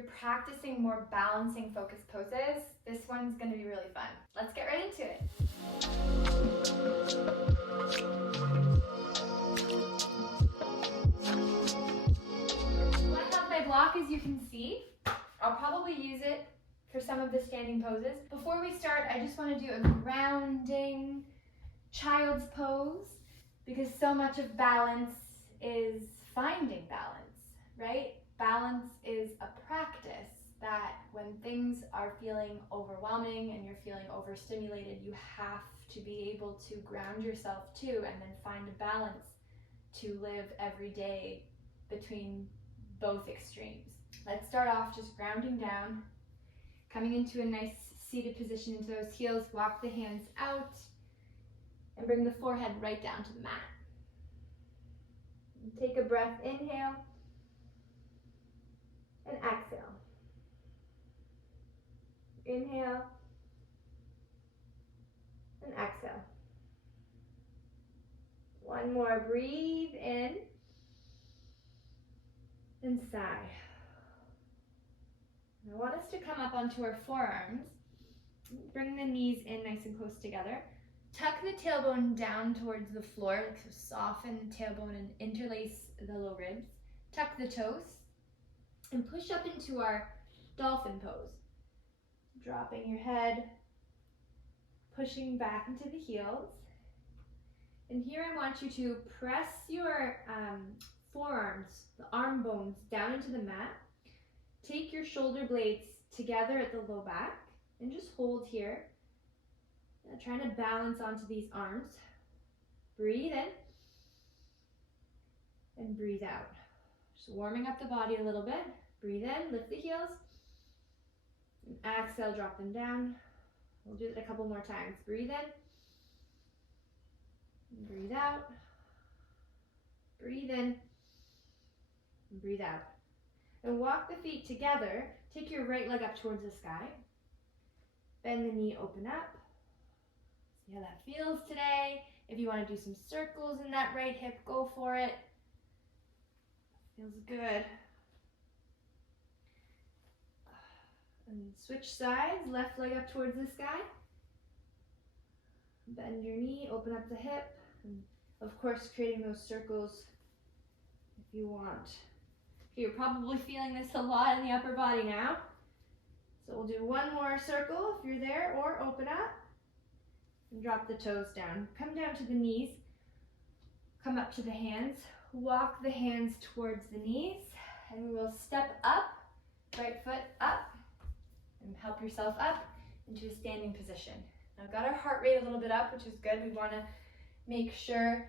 you're practicing more balancing focused poses, this one's going to be really fun. Let's get right into it. I have my block, as you can see. I'll probably use it for some of the standing poses. Before we start, I just want to do a grounding child's pose, because so much of balance is finding balance, right? Balance is a practice that when things are feeling overwhelming and you're feeling overstimulated, you have to be able to ground yourself too, and then find a balance to live every day between both extremes. Let's start off just grounding down, coming into a nice seated position into those heels. Walk the hands out and bring the forehead right down to the mat. Take a breath, inhale and exhale. Inhale and exhale. One more, breathe in and sigh. I want us to come up onto our forearms. Bring the knees in nice and close together. Tuck the tailbone down towards the floor, like so soften the tailbone and interlace the low ribs. Tuck the toes and push up into our dolphin pose. Dropping your head, pushing back into the heels. And here I want you to press your forearms, the arm bones, down into the mat. Take your shoulder blades together at the low back and just hold here. Trying to balance onto these arms. Breathe in and breathe out. Just warming up the body a little bit. Breathe in, lift the heels. And exhale, drop them down. We'll do it a couple more times. Breathe in. And breathe out. Breathe in. And breathe out. And walk the feet together. Take your right leg up towards the sky. Bend the knee, open up. See how that feels today. If you want to do some circles in that right hip, go for it. Feels good. And switch sides, left leg up towards the sky. Bend your knee, open up the hip. And of course, creating those circles if you want. Okay, you're probably feeling this a lot in the upper body now. So we'll do one more circle if you're there, or open up. And drop the toes down. Come down to the knees. Come up to the hands. Walk the hands towards the knees. And we will step up, right foot up, and help yourself up into a standing position. Now I've got our heart rate a little bit up, which is good. We want to make sure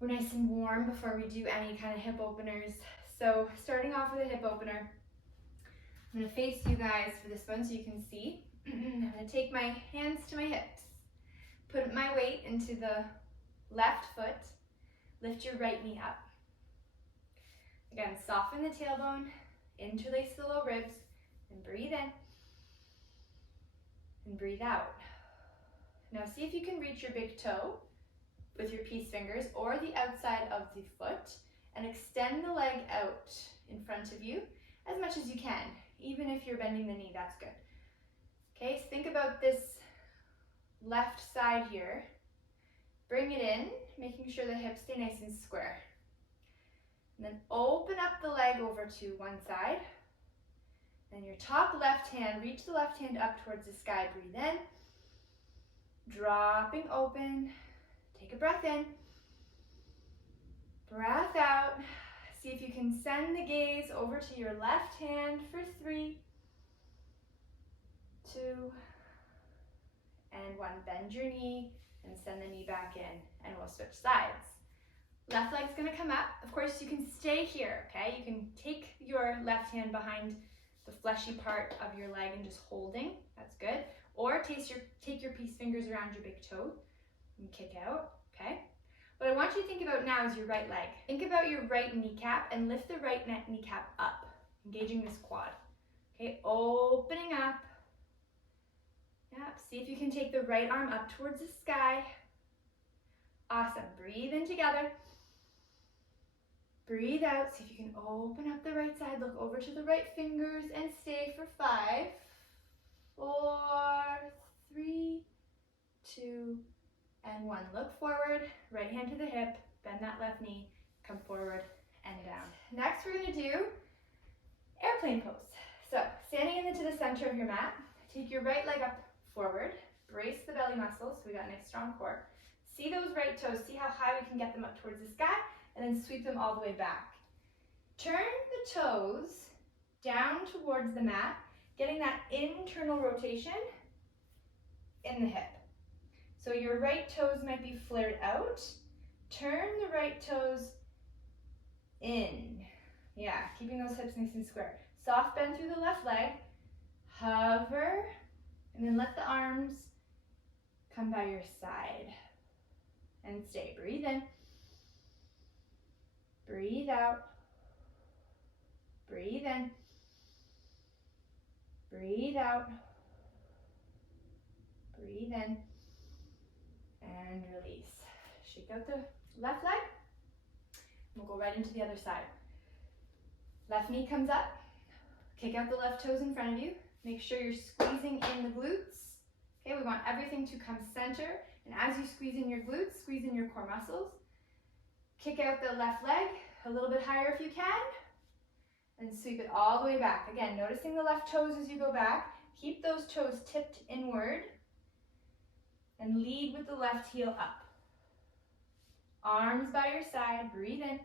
we're nice and warm before we do any kind of hip openers. So starting off with a hip opener, I'm going to face you guys for this one so you can see. I'm going to take my hands to my hips. Put my weight into the left foot. Lift your right knee up. Again, soften the tailbone, interlace the low ribs, and breathe in. And breathe out. Now see if you can reach your big toe with your peace fingers or the outside of the foot, and extend the leg out in front of you as much as you can. Even if you're bending the knee, that's good. Okay, so think about this left side here. Bring it in, making sure the hips stay nice and square. And then open up the leg over to one side. Then your top left hand, reach the left hand up towards the sky. Breathe in. Dropping open. Take a breath in. Breath out. See if you can send the gaze over to your left hand for 3, 2, and 1. Bend your knee and send the knee back in, and we'll switch sides. Left leg's gonna come up. Of course, you can stay here, okay? You can take your left hand behind the fleshy part of your leg and just holding. That's good. Or take your peace fingers around your big toe and kick out, okay? What I want you to think about now is your right leg. Think about your right kneecap and lift the right kneecap up, engaging this quad. Okay, opening up. Yep, see if you can take the right arm up towards the sky. Awesome, breathe in together. Breathe out. See if you can open up the right side. Look over to the right fingers and stay for 5, 4, 3, 2, and 1. Look forward, right hand to the hip, bend that left knee, come forward and down. Next we're going to do airplane pose. So standing into the center of your mat, take your right leg up forward, brace the belly muscles so we got a nice strong core. See those right toes, see how high we can get them up towards the sky, and then sweep them all the way back. Turn the toes down towards the mat, getting that internal rotation in the hip. So your right toes might be flared out. Turn the right toes in. Yeah, keeping those hips nice and square. Soft bend through the left leg. Hover, and then let the arms come by your side. And stay. Breathe in. Breathe out. Breathe in. Breathe out. Breathe in. And release. Shake out the left leg. We'll go right into the other side. Left knee comes up. Kick out the left toes in front of you. Make sure you're squeezing in the glutes. Okay, we want everything to come center. And as you squeeze in your glutes, squeeze in your core muscles. Kick out the left leg a little bit higher if you can. And sweep it all the way back. Again, noticing the left toes as you go back. Keep those toes tipped inward. And lead with the left heel up. Arms by your side. Breathe in.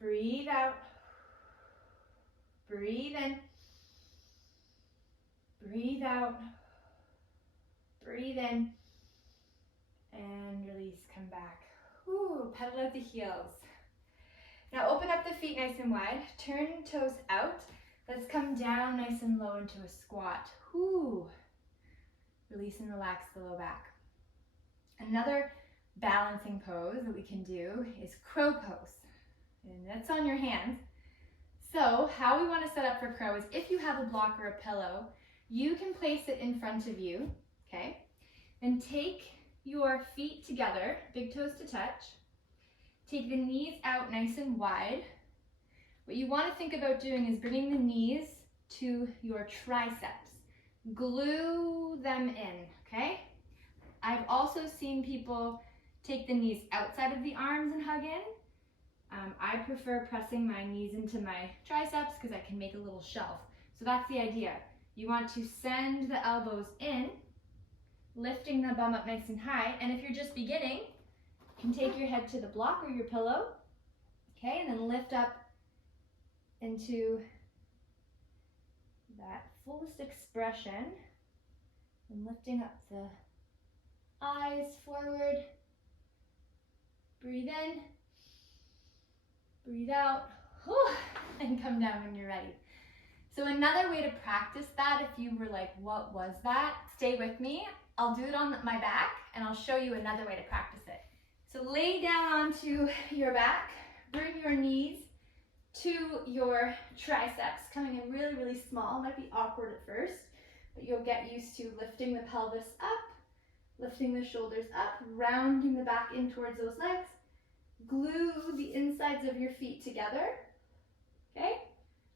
Breathe out. Breathe in. Breathe out. Breathe in. And release. Come back. Whew, pedal out the heels. Now open up the feet nice and wide. Turn toes out. Let's come down nice and low into a squat. Whew. Release and relax the low back. Another balancing pose that we can do is crow pose. And that's on your hands. So how we want to set up for crow is if you have a block or a pillow, you can place it in front of you, okay? And take your feet together, big toes to touch. Take the knees out nice and wide. What you want to think about doing is bringing the knees to your triceps. Glue them in, okay? I've also seen people take the knees outside of the arms and hug in. I prefer pressing my knees into my triceps because I can make a little shelf. So that's the idea. You want to send the elbows in, lifting the bum up nice and high. And if you're just beginning, you can take your head to the block or your pillow, okay? And then lift up into that fullest expression. And lifting up the eyes forward. Breathe in. Breathe out, and come down when you're ready. So another way to practice that, if you were like, what was that? Stay with me. I'll do it on my back, and I'll show you another way to practice it. So lay down onto your back. Bring your knees to your triceps, coming in really, really small. It might be awkward at first, but you'll get used to lifting the pelvis up, lifting the shoulders up, rounding the back in towards those legs. Glue the insides of your feet together, okay?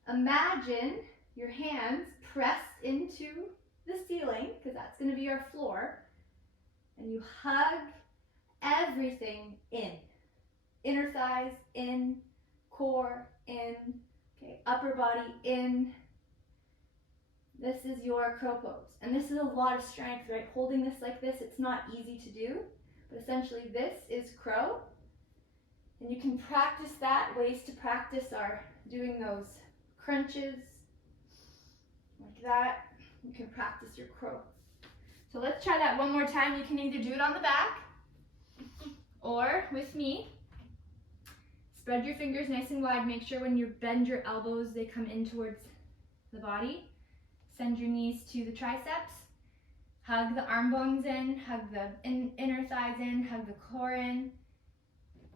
Imagine your hands pressed into the ceiling, because that's going to be our floor, and you hug everything in. Inner thighs in, core in, okay, upper body in. This is your crow pose, and this is a lot of strength, right? Holding this like this, it's not easy to do, but essentially this is crow. And you can practice that. Ways to practice are doing those crunches like that. You can practice your crow. So let's try that one more time. You can either do it on the back or with me. Spread your fingers nice and wide. Make sure when you bend your elbows, they come in towards the body. Send your knees to the triceps. Hug the arm bones in, hug the inner thighs in, hug the core in.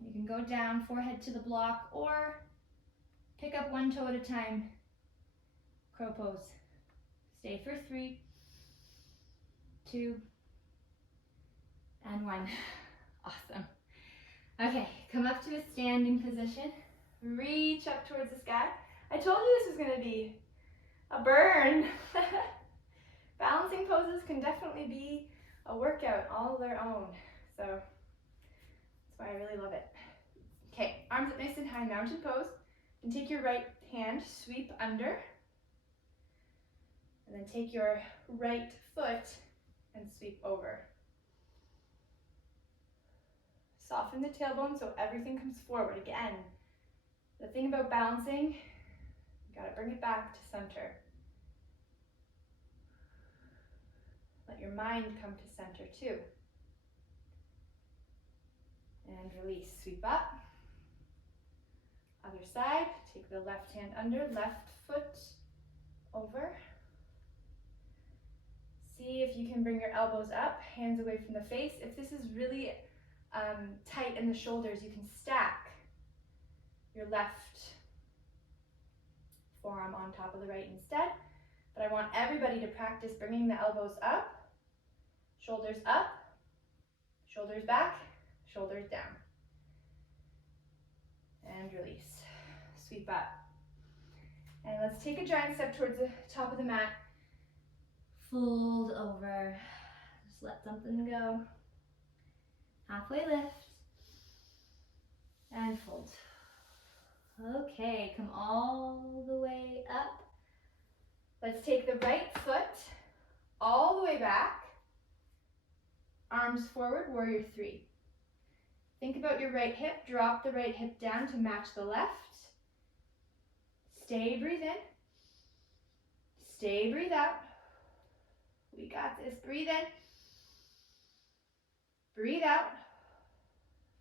You can go down, forehead to the block, or pick up one toe at a time. Crow pose. Stay for 3, 2, and 1. Awesome. Okay, come up to a standing position. Reach up towards the sky. I told you this was going to be a burn. Balancing poses can definitely be a workout all their own. So that's why I really love it. Okay, arms up nice and high, mountain pose. And take your right hand, sweep under. And then take your right foot and sweep over. Soften the tailbone so everything comes forward. Again, the thing about balancing, you gotta bring it back to center. Let your mind come to center too. And release, sweep up. Other side, take the left hand under, left foot over. See if you can bring your elbows up, hands away from the face. If this is really tight in the shoulders, you can stack your left forearm on top of the right instead. But I want everybody to practice bringing the elbows up, shoulders back, shoulders down. And release. Sweep up. And let's take a giant step towards the top of the mat. Fold over. Just let something go. Halfway lift. And fold. Okay, come all the way up. Let's take the right foot all the way back. Arms forward, warrior three. Think about your right hip. Drop the right hip down to match the left. Stay, breathe in. Stay, breathe out. We got this. Breathe in. Breathe out.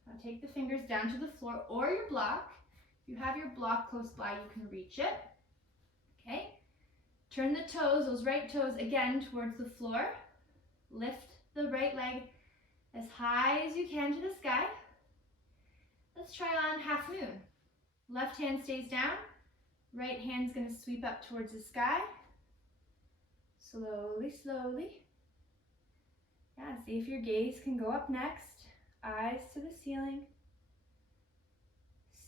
Now take the fingers down to the floor or your block. If you have your block close by, you can reach it. Okay. Turn the toes, those right toes, again towards the floor. Lift the right leg as high as you can to the sky. Let's try on half moon. Left hand stays down. Right hand's going to sweep up towards the sky. Slowly, slowly. Yeah, see if your gaze can go up next. Eyes to the ceiling.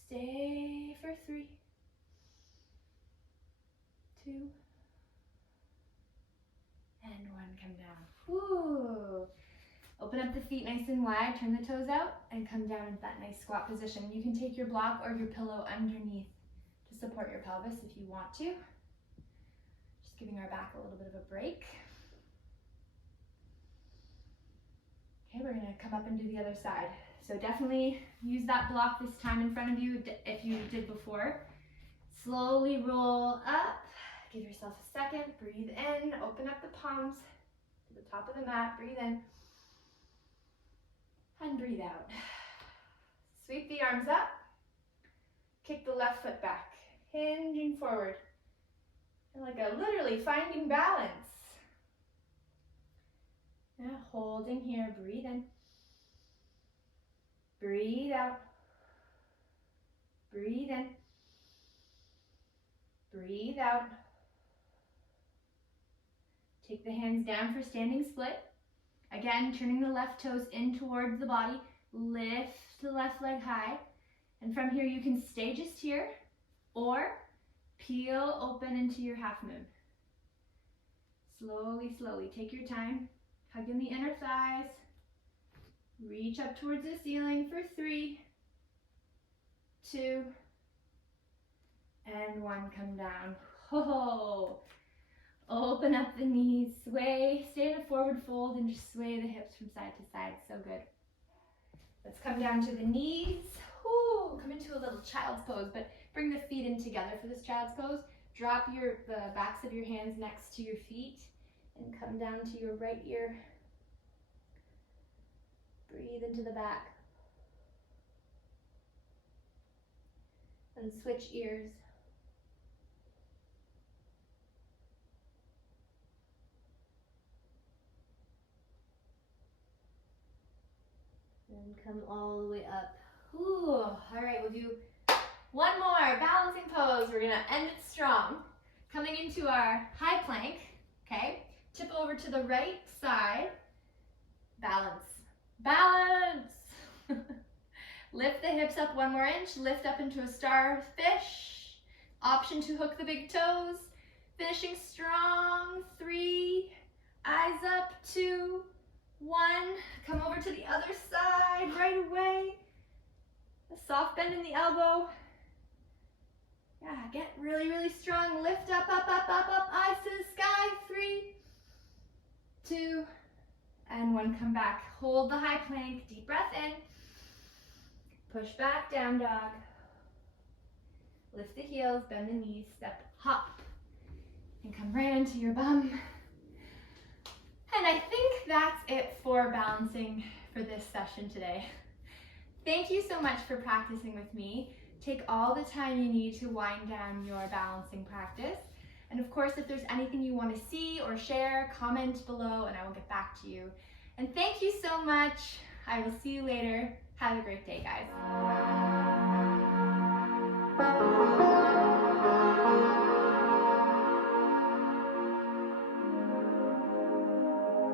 Stay for 3, 2, and 1. Come down. Woo! Open up the feet nice and wide, turn the toes out, and come down into that nice squat position. You can take your block or your pillow underneath to support your pelvis if you want to. Just giving our back a little bit of a break. Okay, we're gonna come up and do the other side. So definitely use that block this time in front of you if you did before. Slowly roll up. Give yourself a second. Breathe in. Open up the palms to the top of the mat. Breathe in. And breathe out. Sweep the arms up. Kick the left foot back. Hinging forward. And like a literally finding balance. Now holding here. Breathe in. Breathe out. Breathe in. Breathe out. Take the hands down for standing split. Again, turning the left toes in towards the body. Lift the left leg high. And from here you can stay just here or peel open into your half moon. Slowly, slowly. Take your time. Hug in the inner thighs. Reach up towards the ceiling for 3, 2, and 1. Come down. Oh, open up the knees. Sway. Stay in a forward fold and just sway the hips from side to side. So good. Let's come down to the knees. Ooh, come into a little child's pose, but bring the feet in together for this child's pose. Drop the backs of your hands next to your feet and come down to your right ear. Breathe into the back. And switch ears. And come all the way up. Ooh, all right, we'll do one more balancing pose. We're gonna end it strong. Coming into our high plank, okay? Tip over to the right side. Balance. Balance! Lift the hips up 1 more inch, lift up into a starfish. Option to hook the big toes. Finishing strong, 3, eyes up, 2, 1. Come over to the other side right away. A soft bend in the elbow. Yeah, get really, really strong. Lift up, up, up, up, up, eyes to the sky. 3, 2, and 1. Come back. Hold the high plank. Deep breath in. Push back, down dog. Lift the heels, bend the knees, step, hop, and come right into your bum. And I think that's it for balancing for this session today. Thank you so much for practicing with me. Take all the time you need to wind down your balancing practice. And of course, if there's anything you want to see or share, comment below and I will get back to you. And thank you so much. I will see you later. Have a great day, guys.